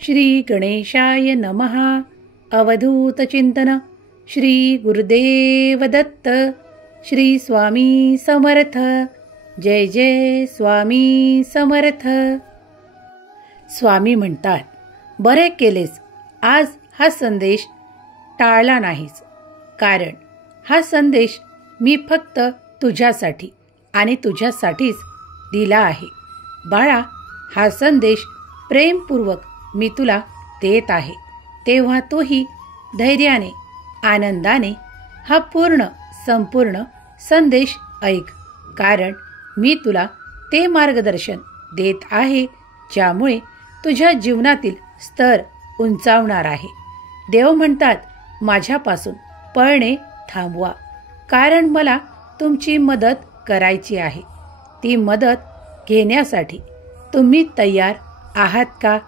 श्री गणेशाय नमः. अवधूत चिंतन. श्री गुरुदेव दत्त. श्री स्वामी समर्थ. जय जय स्वामी समर्थ. स्वामी म्हणतात, बरे केलेस आज हा संदेश टाळला नाहीस, कारण हा संदेश मी फक्त तुझ्यासाठी आणि तुझ्यासाठीच दिला आहे. बाळा, हा संदेश प्रेमपूर्वक मी तुला देत आहे, तेव्हा तूही धैर्याने आनंदाने हा संपूर्ण संदेश ऐक, कारण मी तुला ते मार्गदर्शन देत आहे ज्यामुळे तुझ्या जीवनातील स्तर उंचावणार आहे. देव म्हणतात, माझ्यापासून पळणे थांबवा, कारण मला तुमची मदत करायची आहे. ती मदत घेण्यासाठी तुम्ही तयार आहात का?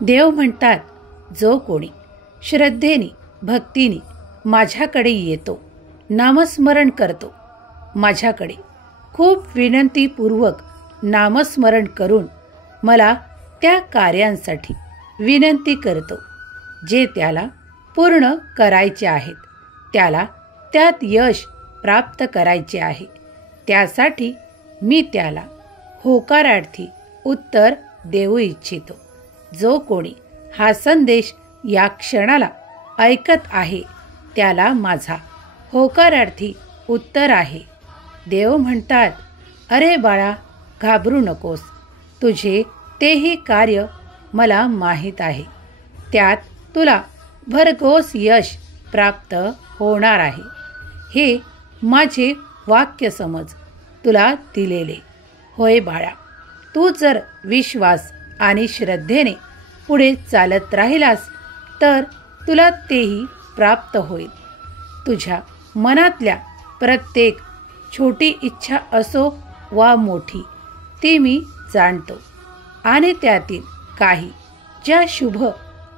देव म्हणतात, जो कोणी श्रद्धेने भक्तीने माझ्याकडे येतो, नामस्मरण करतो, माझ्याकडे खूप विनंतीपूर्वक नामस्मरण करून मला त्या कार्यांसाठी विनंती करतो जे त्याला पूर्ण करायचे आहेत, त्याला त्यात यश प्राप्त करायचे आहे, त्यासाठी मी त्याला होकारार्थी उत्तर देऊ इच्छितो. जो कोणी हा संदेश या क्षणाला ऐकत आहे त्याला माझा होकारार्थी उत्तर आहे. देव म्हणतात, अरे बाळा, घाबरू नकोस. तुझे तेही कार्य मला माहीत आहे, त्यात तुला भरघोस यश प्राप्त होणार आहे. हे माझे वाक्य समज तुला दिलेले. होय बाळा, तू जर विश्वास आणि श्रद्धेने पुढे चालत राहिलास तर तुला तेही प्राप्त होईल. तुझ्या मनातल्या प्रत्येक छोटी इच्छा असो वा मोठी, ती मी जाणतो, आणि त्यातील काही ज्या शुभ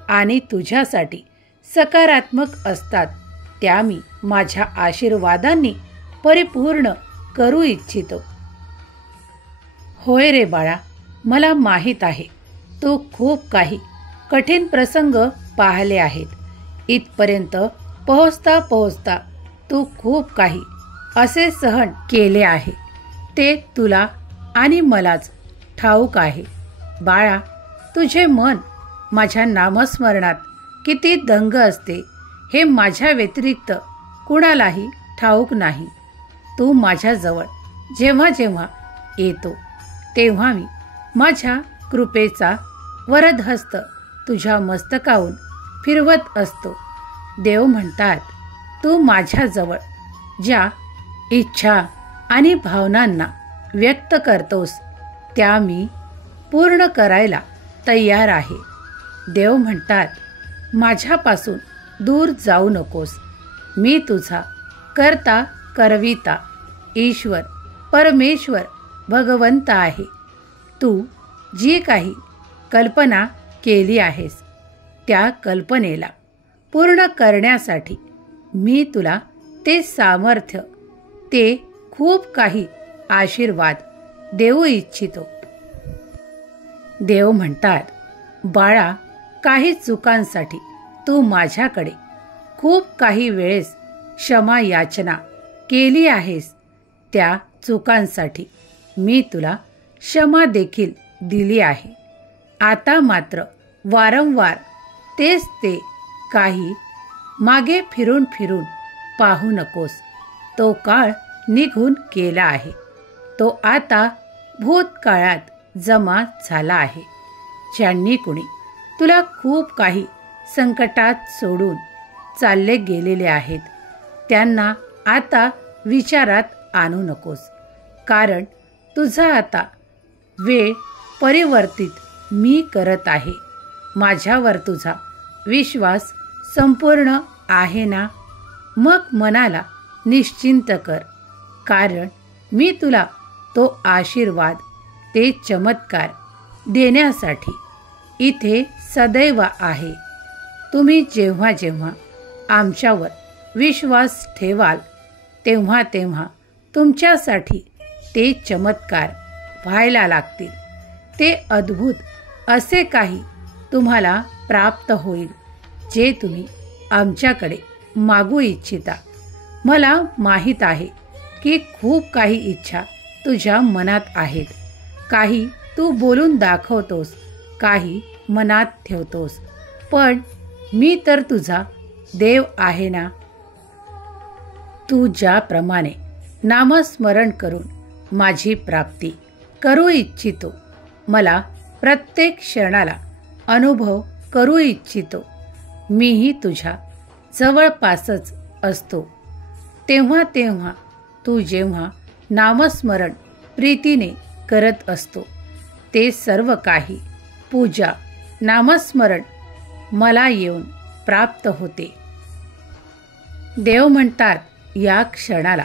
आणि तुझ्यासाठी सकारात्मक असतात त्या मी माझ्या आशीर्वादांनी परिपूर्ण करू इच्छितो. होय रे बाळा, मला माहीत आहे तू खूप काही कठीण प्रसंग पाहिले आहेत. इथपर्यंत पोहोचता पोहोचता तू खूप काही असे सहन केले आहे, ते तुला आणि मलाच ठाऊक आहे. बाळा, तुझे मन माझ्या नामस्मरणात किती दंग असते हे माझ्या व्यतिरिक्त कुणालाही ठाऊक नाही. तू माझ्याजवळ जेव्हा जेव्हा येतो तेव्हा मी माझ्या कृपेचा वरदहस्त तुझ्या मस्तकावरून फिरवत असतो. देव म्हणतात, तू माझ्याजवळ ज्या इच्छा आणि भावनांना व्यक्त करतोस त्या मी पूर्ण करायला तयार आहे. देव म्हणतात, माझ्यापासून दूर जाऊ नकोस. मी तुझा करता करविता ईश्वर परमेश्वर भगवंत आहे. तू जी काही कल्पना केली आहेस त्या कल्पनेला पूर्ण करण्यासाठी मी तुला ते सामर्थ्य, ते खूप काही आशीर्वाद देऊ इच्छितो. देव म्हणतात, बाळा, काही चुकांसाठी तू माझ्याकडे खूप काही वेळेस क्षमा याचना केली आहेस. त्या चुकांसाठी मी तुला क्षमा देखील दिली आहे. आता मात्र वारंवार तेच ते काही मागे फिरून फिरून पाहू नकोस. तो काळ निघून गेला आहे, तो आता भूतकाळात जमा झाला आहे. ज्यांनी कुणी तुला खूप काही संकटात सोडून चालले गेलेले आहेत त्यांना आता विचारात आणू नकोस, कारण तुझा आता वेळ परिवर्तित मी करत आहे. माझ्यावर तुझा विश्वास संपूर्ण आहे ना? मग मनाला निश्चिंत कर, कारण मी तुला तो आशीर्वाद, ते चमत्कार देण्यासाठी इथे सदैव आहे. तुम्ही जेव्हा जेव्हा आमच्यावर विश्वास ठेवाल तेव्हा तेव्हा तुमच्यासाठी ते चमत्कार व्हायला लागतील. ते अद्भुत असे काही तुम्हाला प्राप्त होईल जे तुम्ही आमच्याकडे मागू इच्छिता. मला माहीत आहे की खूप काही इच्छा तुझ्या मनात आहेत. काही तू बोलून दाखवतोस, काही मनात ठेवतोस, पण मी तर तुझा देव आहे ना. तू ज्याप्रमाणे नामस्मरण करून माझी प्राप्ती करू इच्छितो, मला प्रत्येक क्षणाला अनुभव करू इच्छितो, मीही तुझ्या जवळपासच असतो. तेव्हा तेव्हा तू जेव्हा नामस्मरण प्रीतीने करत असतो, ते सर्व काही पूजा नामस्मरण मला येऊन प्राप्त होते. देव म्हणतात, या क्षणाला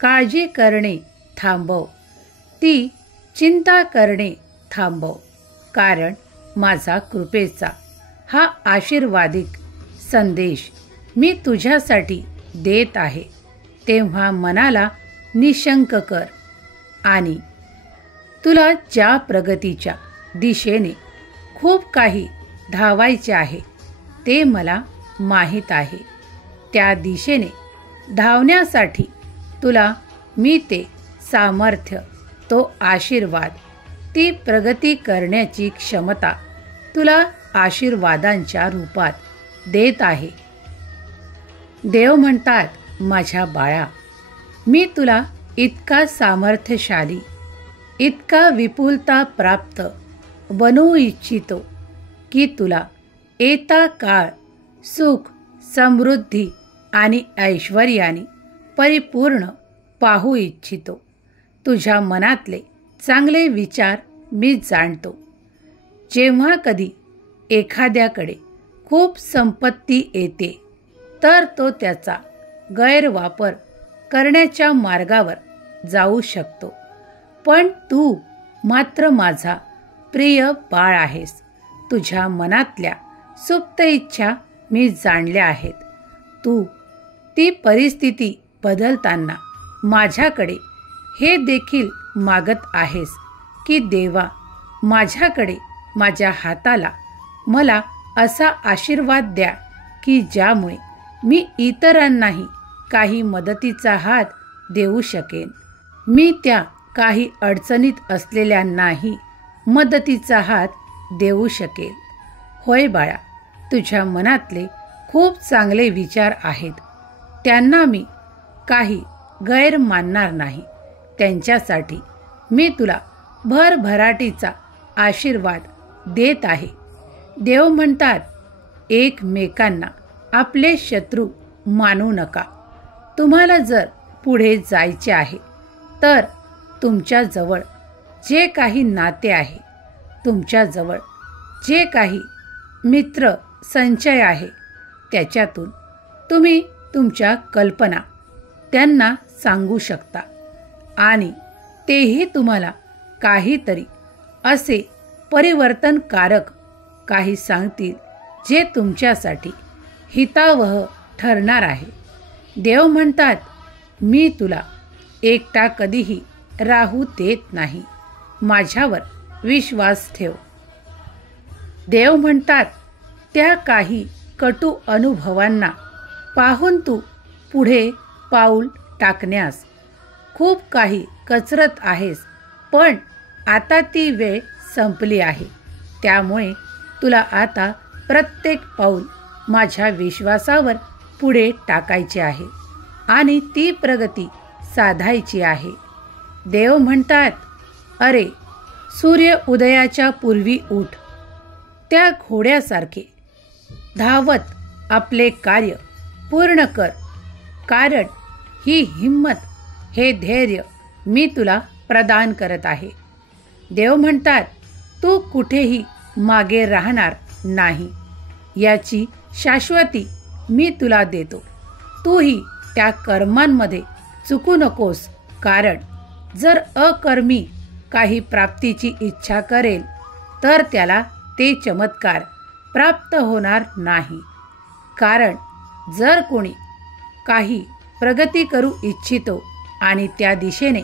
काळजी करणे थांबव, ती चिंता करणे थांबव, कारण माझा कृपेचा हा आशीर्वादिक संदेश मी तुझ्यासाठी देत आहे. तेव्हा मनाला निशंक कर आणि तुला ज्या प्रगतीच्या दिशेने खूप काही धावायचे आहे ते मला माहीत आहे. त्या दिशेने धावण्यासाठी तुला मी ते सामर्थ्य, तो आशीर्वाद, ती प्रगती करण्याची क्षमता तुला आशीर्वादांच्या रूपात देत आहे. देव म्हणतात, माझ्या बाळा, मी तुला इतका सामर्थ्यशाली, इतका विपुलता प्राप्त बनवू इच्छितो की तुला येता काळ सुख, समृद्धी आणि ऐश्वर्याने परिपूर्ण पाहू इच्छितो. तुझ्या मनातले चांगले विचार मी जाणतो. जेव्हा कधी एखाद्याकडे खूप संपत्ती येते तर तो त्याचा गैरवापर करण्याच्या मार्गावर जाऊ शकतो, पण तू मात्र माझा प्रिय बाळ आहेस. तुझ्या मनातल्या सुप्त इच्छा मी जाणल्या आहेत. तू ती परिस्थिती बदलताना माझ्याकडे हे देखील मागत आहेस की देवा, माझ्याकडे माझ्या हाताला मला असा आशीर्वाद द्या की ज्यामुळे मी इतरांनाही काही मदतीचा हात देऊ शकेन. मी त्या काही अडचणीत असलेल्यांनाही मदतीचा हात देऊ शकेल. होय बाळा, तुझ्या मनातले खूप चांगले विचार आहेत. त्यांना मी काही गैर मानणार नाही. त्यांच्यासाठी मी तुला भरभराटीचा आशीर्वाद देत आहे. देव म्हणतात, एकमेकांना आपले शत्रू मानू नका. तुम्हाला जर पुढे जायचे आहे तर तुमच्याजवळ जे काही नाते आहे, तुमच्याजवळ जे काही मित्र संचय आहे, त्याच्यातून तुम्ही तुमच्या कल्पना त्यांना सांगू शकता आणि तेही तुम्हाला काहीतरी असे परिवर्तनकारक काही सांगतील जे तुमच्यासाठी हितावह ठरणार आहे. देव म्हणतात, मी तुला एकटा कधीही राहू देत नाही. माझ्यावर विश्वास ठेव. देव म्हणतात, त्या काही कटू अनुभवांना पाहून तू पुढे पाऊल टाकण्यास खूप काही कचरत आहेस, पण आता ती वेळ संपली आहे. त्यामुळे तुला आता प्रत्येक पाऊल माझ्या विश्वासावर पुढे टाकायचे आहे आणि ती प्रगती साधायची आहे. देव म्हणतात, अरे सूर्य उदयाच्या पूर्वी उठ. त्या घोड्यासारखे धावत आपले कार्य पूर्ण कर, कारण ही हिम्मत, हे धैर्य मी तुला प्रदान करत आहे. देव म्हणतात, तू कुठेही मागे राहणार नाही याची शाश्वती मी तुला देतो. तूही त्या कर्मांमध्ये चुकू नकोस, कारण जर अकर्मी काही प्राप्तीची इच्छा करेल तर त्याला ते चमत्कार प्राप्त होणार नाही. कारण जर कोणी काही प्रगती करू इच्छितो आणि त्या दिशेने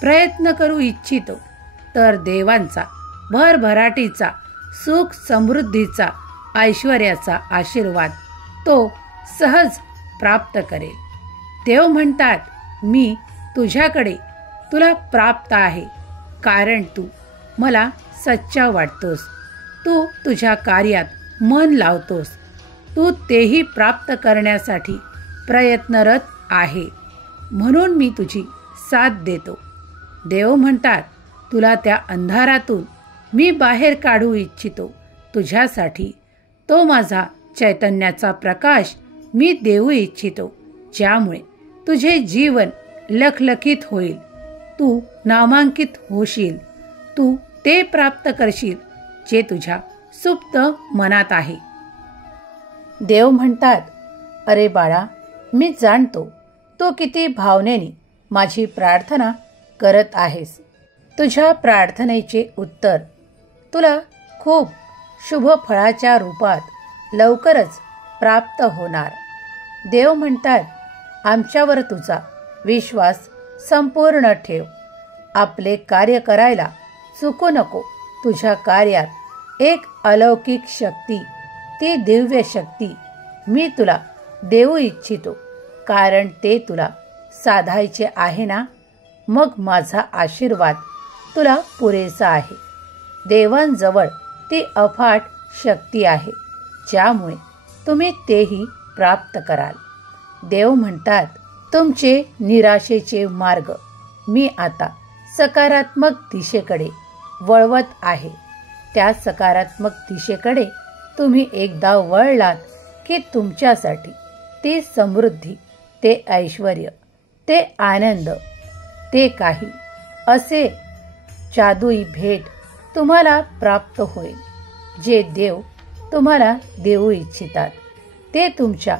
प्रयत्न करू इच्छितो तर देवांचा भरभराटीचा सुख समृद्धीचा ऐश्वर्याचा आशीर्वाद तो सहज प्राप्त करेल. देव म्हणतात मी तुझ्याकडे तुला प्राप्त आहे, कारण तू मला सच्चा वाटतोस, तू तुझ्या कार्यात मन लावतोस, तू तेही प्राप्त करण्यासाठी प्रयत्नरत आहे, म्हणून मी तुझी साथ देतो. देव म्हणतात तुला त्या अंधारातून मी बाहेर काढू इच्छितो तुझ्यासाठी. तो माझा चैतन्याचा प्रकाश मी देऊ इच्छितो, ज्यामुळे तुझे जीवन लखलखित होईल. तू नामांकित होशील. तू ते प्राप्त करशील जे तुझ्या सुप्त मनात आहे. देव म्हणतात अरे बाळा, मी जाणतो तू किती भावनेने माझी प्रार्थना करत आहेस. तुझ्या प्रार्थनेचे उत्तर तुला खूप शुभ फळाच्या रूपात लवकरच प्राप्त होणार. देव म्हणतात आमच्यावर तुझा विश्वास संपूर्ण ठेव. आपले कार्य करायला चुकू नको. तुझ्या कार्यात एक अलौकिक शक्ती, ती दिव्य शक्ती मी तुला देऊ इच्छितो, कारण ते तुला साधायचे आहे ना. मग माझा आशीर्वाद तुला पुरेसा आहे. देवांजवळ ती अफाट शक्ती आहे, ज्यामुळे तुम्ही तेही प्राप्त कराल. देव म्हणतात तुमचे निराशेचे मार्ग मी आता सकारात्मक दिशेकडे वळवत आहे. त्या सकारात्मक दिशेकडे तुम्ही एकदा वळलात की तुमच्यासाठी ती समृद्धी, ते ऐश्वर्य, ते आनंद, ते काही असे जादुई भेट तुम्हाला प्राप्त होईल, जे देव तुम्हाला देऊ इच्छितात. ते तुमच्या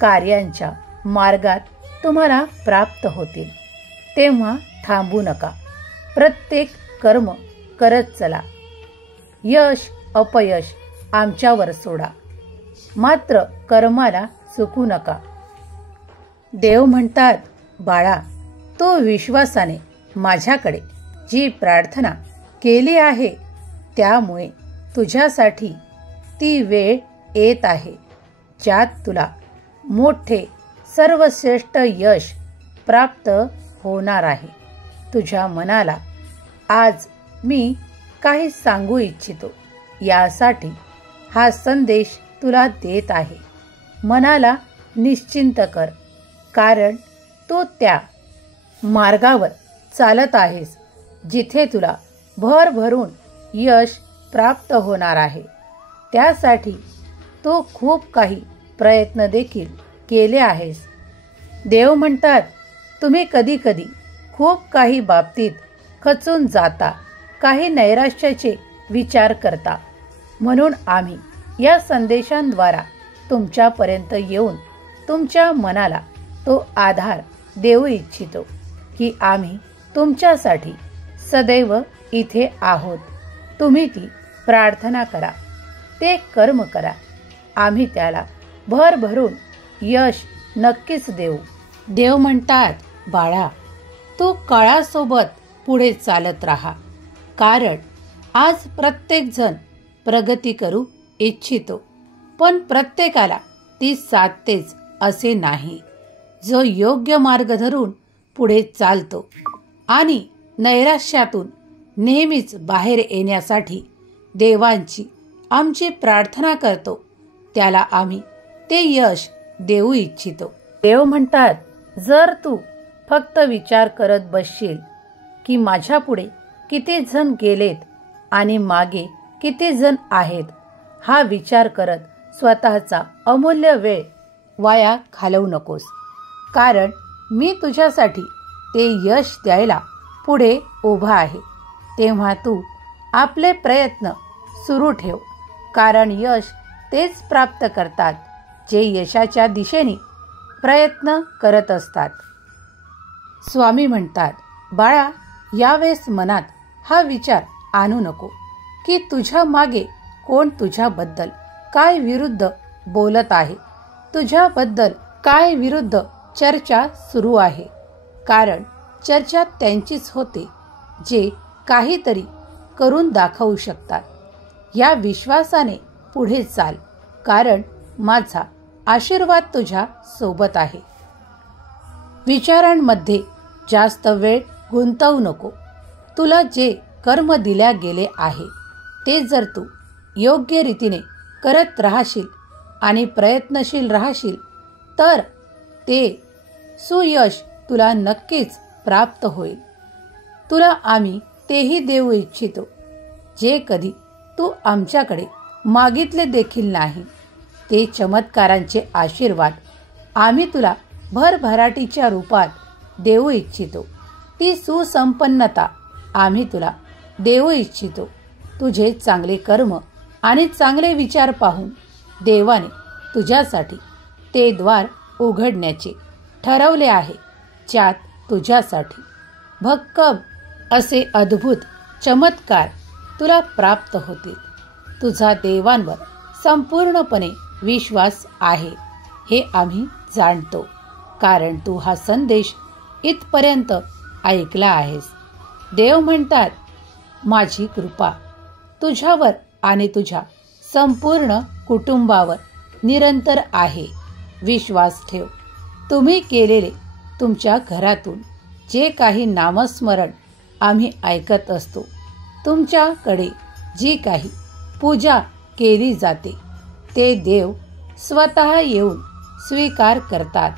कार्यांच्या मार्गात तुम्हाला प्राप्त होतील. तेव्हा थांबू नका. प्रत्येक कर्म करत चला. यश अपयश आमच्यावर सोडा, मात्र कर्माला चुकू नका. देव म्हणतात बाळा, तू विश्वासाने माझ्याकडे जी प्रार्थना केली आहे, त्यामुळे तुझ्यासाठी ती वेळ येत आहे, ज्यात तुला मोठे सर्वश्रेष्ठ यश प्राप्त होणार आहे. तुझ्या मनाला आज मी काही सांगू इच्छितो. यासाठी हा संदेश तुला देत आहे. मनाला निश्चिंत कर, कारण तू त्या मार्गावर चालत आहेस जिथे तुला भरभरून यश प्राप्त होणार आहे. त्यासाठी तू खूप काही प्रयत्न देखील केले आहेस. देव म्हणतात तुम्ही कधी कधी खूप काही बाबतीत खचून जाता, काही नैराश्याचे विचार करता. म्हणून आम्ही या संदेशांद्वारा तुमच्यापर्यंत येऊन तुमच्या मनाला तो आधार देऊ इच्छितो की आम्ही तुमच्यासाठी सदैव इथे आहोत. तुम्ही ती प्रार्थना करा, ते कर्म करा. आम्ही त्याला भरभरून यश नक्कीच देऊ. देव म्हणतात बाळा, तू काळासोबत पुढे चालत राहा, कारण आज प्रत्येक जण प्रगती करू इच्छितो, पण प्रत्येकाला ती साधतेच असे नाही. जो योग्य मार्ग धरून पुढे चालतो आणि नैराश्यातून नेहमीच बाहेर येण्यासाठी देवांची आमची प्रार्थना करतो, त्याला आम्ही ते यश देऊ इच्छितो. देव म्हणतात जर तू फक्त विचार करत बसशील की माझ्या पुढे किती जण गेलेत आणि मागे किती जण आहेत, हा विचार करत स्वतःचा अमूल्य वेळ वाया घालवू नकोस. कारण मी तुझ्यासाठी ते यश द्यायला पुढे उभा आहे. तेव्हा तू आपले प्रयत्न सुरू ठेव, कारण यश तेच प्राप्त करतात जे यशाच्या दिशेने प्रयत्न करत असतात. स्वामी म्हणतात बाळा, यावेळेस मनात हा विचार आणू नको की तुझ्या मागे कोण तुझ्याबद्दल काय विरुद्ध बोलत आहे, तुझ्याबद्दल काय विरुद्ध चर्चा सुरू आहे. कारण चर्चा त्यांचीच होते जे काहीतरी करून दाखवू शकतात. या विश्वासाने पुढे चाल, कारण माझा आशीर्वाद तुझ्या सोबत आहे. विचारांमध्ये जास्त वेळ गुंतवू नको. तुला जे कर्म दिल्या गेले आहे ते जर तू योग्य रीतीने करत राहशील आणि प्रयत्नशील राहशील तर ते सुयश तुला नक्कीच प्राप्त होईल. तुला आम्ही तेही देऊ इच्छितो जे कधी तू आमच्याकडे मागितले देखील नाही. ते चमत्कारांचे आशीर्वाद आम्ही तुला भरभराटीच्या रूपात देऊ इच्छितो. ती सुसंपन्नता आम्ही तुला देऊ इच्छितो. तुझे चांगले कर्म आणि चांगले विचार पाहून देवाने तुझ्यासाठी ते द्वार उघडण्याचे ठरवले आहे, ज्यात तुझ्यासाठी भक्कम असे अद्भुत चमत्कार तुला प्राप्त होतील. तुझा देवांवर संपूर्णपणे विश्वास आहे हे आम्ही जाणतो, कारण तू हा संदेश इथपर्यंत ऐकला आहेस. देव म्हणतात, माझी कृपा तुझ्यावर आणि तुझ्या संपूर्ण कुटुंबावर निरंतर आहे. विश्वास ठेव. तुम्ही केलेले तुमच्या घरातून जे काही नामस्मरण आम्ही ऐकत असतो, तुमच्याकडे जी काही पूजा केली जाते ते देव स्वतः येऊन स्वीकार करतात,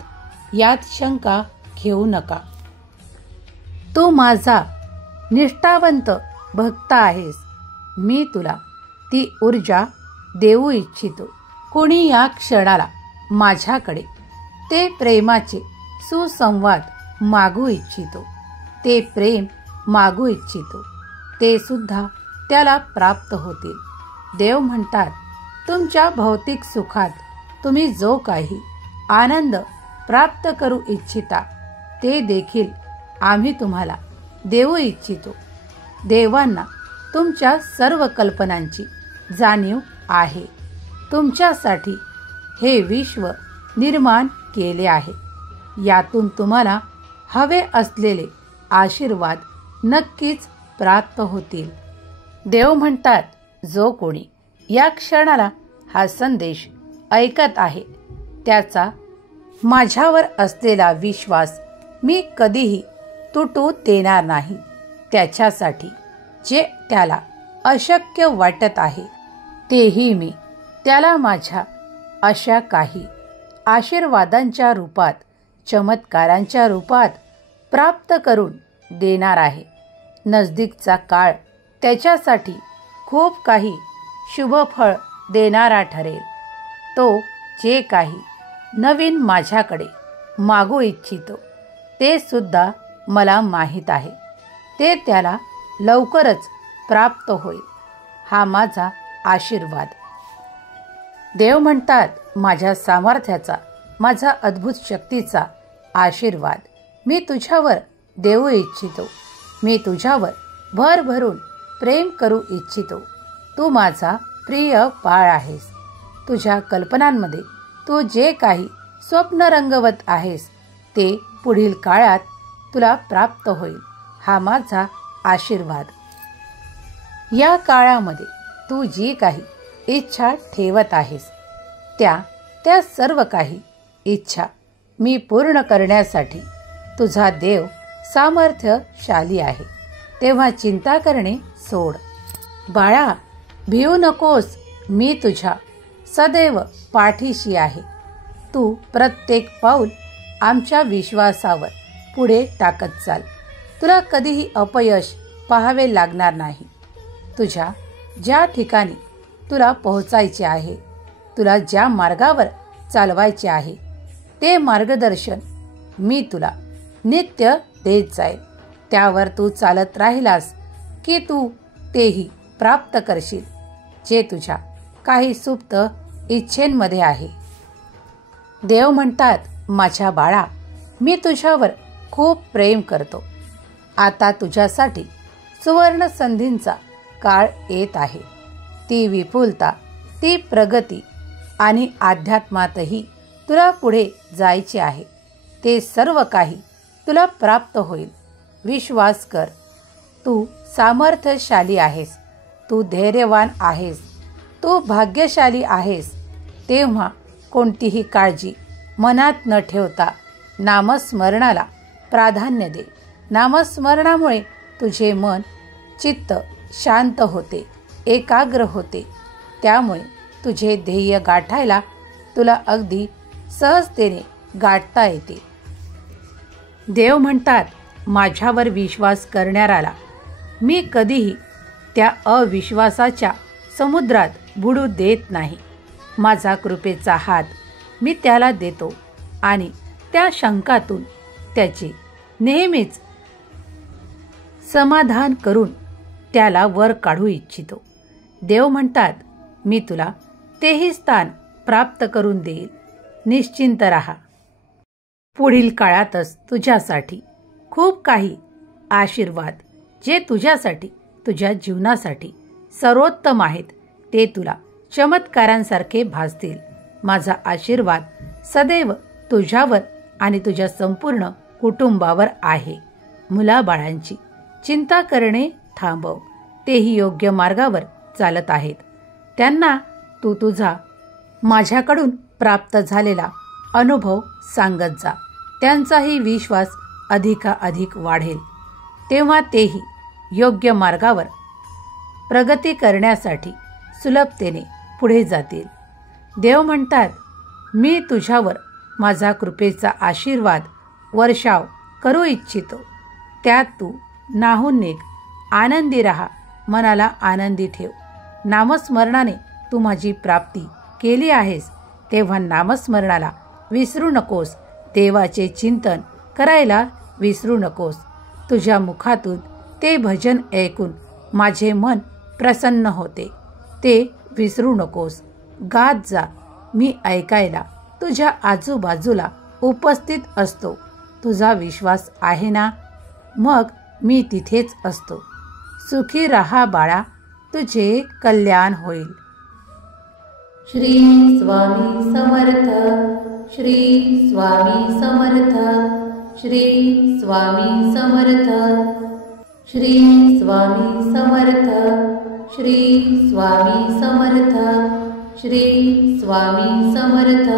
यात शंका घेऊ नका. तू माझा निष्ठावंत भक्त आहेस. मी तुला ती ऊर्जा देऊ इच्छितो. कोणी या क्षणाला माझ्याकडे ते प्रेमाचे सुसंवाद मागू इच्छितो, ते प्रेम मागू इच्छितो, ते सुद्धा त्याला प्राप्त होतील. देव म्हणतात, तुमच्या भौतिक सुखात तुम्ही जो काही आनंद प्राप्त करू इच्छिता ते देखील आम्ही तुम्हाला देऊ इच्छितो. देवांना तुमच्या सर्व कल्पनांची जाणीव आहे. तुमच्यासाठी हे विश्व निर्माण केले आहे. यातून तुम्हाला हवे असलेले आशीर्वाद नक्कीच प्राप्त होतील. देव म्हणतात, जो कोणी या क्षणाला हा संदेश ऐकत आहे त्याचा माझ्यावर असलेला विश्वास मी कधीही तुटू देणार नाही. त्याच्यासाठी जे त्याला अशक्य वाटत आहे तेही मी त्याला माझ्या अशा काही आशीर्वादांच्या रूपात, चमत्कारांच्या रूपात प्राप्त करून देणार आहे. नजदीकचा काळ त्याच्यासाठी खूप काही शुभफळ देणारा ठरेल. तो जे काही नवीन माझ्याकडे मागू इच्छितो ते सुद्धा मला माहीत आहे. ते त्याला लवकरच प्राप्त होईल. हा माझा आशीर्वाद. देव म्हणतात, माझ्या सामर्थ्याचा, माझा अद्भुत शक्तीचा आशीर्वाद मी तुझ्यावर देऊ इच्छितो. मी तुझ्यावर भरभरून प्रेम करू इच्छितो. तू माझा प्रिय बाळ आहेस. तुझ्या कल्पनांमध्ये तू जे काही स्वप्न रंगवत आहेस ते पुढील काळात तुला प्राप्त होईल. हा माझा आशीर्वाद. या काळामध्ये तू जी काही इच्छा ठेवत आहेस त्या सर्व काही इच्छा मी पूर्ण करण्यासाठी तुझा देव सामर्थ्यशाली आहे. तेव्हा चिंता करणे सोड. बाळा, भिवू नकोस. मी तुझ्या सदैव पाठीशी आहे. तू प्रत्येक पाऊल आमच्या विश्वासावर पुढे टाकत चाल. तुला कधीही अपयश पाहावे लागणार नाही. तुझ्या ज्या ठिकाणी तुला पोहोचायचे आहे, तुला ज्या मार्गावर चालवायचे आहे ते मार्गदर्शन मी तुला नित्य देत जाईल. त्यावर तू चालत राहिलास की तू तेही प्राप्त करशील जे तुझ्या काही सुप्त इच्छेंमध्ये आहे. देव म्हणतात, माझ्या बाळा, मी तुझ्यावर खूप प्रेम करतो. आता तुझ्यासाठी सुवर्ण संधींचा काळ येत आहे. ती विपुलता, ती प्रगती आणि अध्यात्मातही तुला पुढे जायचे आहे. ते सर्व काही तुला प्राप्त होईल. विश्वास कर. तू सामर्थ्यशाली आहेस. तू धैर्यवान आहेस, तू भाग्यशाली आहेस, तेव्हा कोणतीही काळजी मनात न ठेवता नामस्मरणाला प्राधान्य दे. नामस्मरणामुळे तुझे मन चित्त शांत होते, एकाग्र होते. त्यामुळे तुझे ध्येय गाठायला तुला अगदी सहजतेने गाठता येते. देव म्हणतात, माझ्यावर विश्वास करणाऱ्याला मी कधीही त्या अविश्वासाच्या समुद्रात बुडू देत नाही. माझा कृपेचा हात मी त्याला देतो आणि त्या शंकातून त्याचे नेहमीच समाधान करून त्याला वर काढू इच्छितो. देव म्हणतात, मी तुला तेही स्थान प्राप्त करून देईल. निश्चिंत राहा. पुढील काळातच तुझ्यासाठी खूप काही आशीर्वाद जे तुझ्यासाठी, तुझ्या जीवनासाठी सर्वोत्तम आहेत, ते तुला चमत्कारांसारखे भासतील. माझा आशीर्वाद सदैव तुझ्यावर आणि तुझ्या संपूर्ण कुटुंबावर आहे. मुलाबाळांची चिंता करणे थांबव. तेही योग्य मार्गावर चालत आहेत. त्यांना तू तुझा माझ्याकडून प्राप्त झालेला अनुभव सांगत जा. त्यांचाही विश्वास अधिकाधिक वाढेल. तेव्हा तेही योग्य मार्गावर प्रगती करण्यासाठी सुलभतेने पुढे जातील. देव म्हणतात, मी तुझ्यावर माझा कृपेचा आशीर्वाद वर्षाव करू इच्छितो. त्यात तू नाहून निघ. आनंदी राहा. मनाला आनंदी ठेव. नामस्मरणाने तू माझी प्राप्ती केली आहेस, तेव्हा नामस्मरणाला विसरू नकोस. देवाचे चिंतन करायला विसरू नकोस. तुझ्या मुखातून ते भजन ऐकून माझे मन प्रसन्न होते, ते विसरू नकोस. गात जा. मी ऐकायला तुझ्या आजूबाजूला उपस्थित असतो. तुझा विश्वास आहे ना? मग मी तिथेच असतो. सुखी राहा बाळा, तुझे कल्याण होईल. श्री स्वामी समर्थ. श्री स्वामी समर्थ. श्री स्वामी समर्थ. श्री स्वामी समर्थ. श्री स्वामी समर्थ. श्री स्वामी समर्थ.